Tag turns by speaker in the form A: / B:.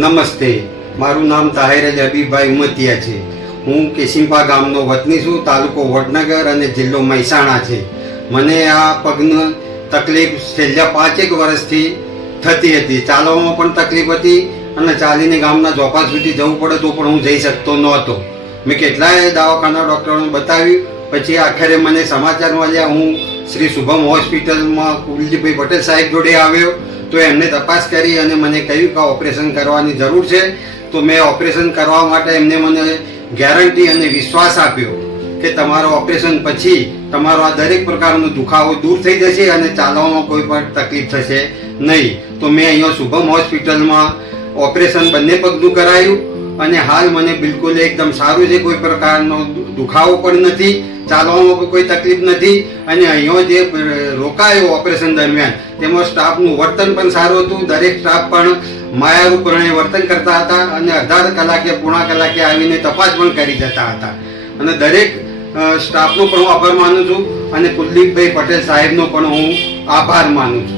A: નમસ્તે. મારું નામ તાહિરજ હબીબભાઈ ઉમતિયા છે. હું કેશિંપા ગામનો વતની છું, તાલુકો વડનગર અને જિલ્લો મહેસાણા છે. મને આ પગની તકલીફ છેલ્લા પાંચેક વર્ષથી થતી હતી. ચાલવામાં પણ તકલીફ હતી અને ચાલીને ગામના ચોપા સુધી જવું પડે તો પણ હું જઈ શકતો નહોતો. મેં કેટલાય દવાખાના ડૉક્ટરોને બતાવ્યું. પછી આખરે મને સમાચાર મળ્યા હું શ્રી શુભમ હોસ્પિટલમાં કુલજીભાઈ પટેલ સાહેબ જોડે આવ્યો. તો એમને તપાસ કરી અને મને કહ્યું કે ઓપરેશન કરવાની જરૂર છે. તો મેં ઓપરેશન કરવા માટે એમને મને ગેરંટી અને વિશ્વાસ આપ્યો કે તમારો ઓપરેશન પછી તમારો આ દરેક પ્રકારનો દુખાવો દૂર થઈ જશે અને ચાલવામાં કોઈ પણ તકલીફ થશે નહીં. તો મેં અહીંયા શુભમ હોસ્પિટલમાં ઓપરેશન બંને પગનું કરાયું. અને હાલ મને બિલકુલ એકદમ સારું છે, કોઈ પ્રકારનો દુખાવો પણ નથી, ચાલવામાં કોઈ તકલીફ નથી, અને અહીંયા જે રોકાયો ઓપરેશન દરમિયાન, તેમાં સ્ટાફનું વર્તન પણ સારું હતું, દરેક સ્ટાફ પણ માયારૂપણે વર્તન કરતા હતા, અને અડધા કલાકે, પૂણા કલાકે આવીને તપાસ પણ કરી જતા હતા. અને દરેક સ્ટાફનો પણ હું આભાર માનું છું, અને કુલદીપભાઈ પટેલ સાહેબનો પણ હું આભાર માનું છું.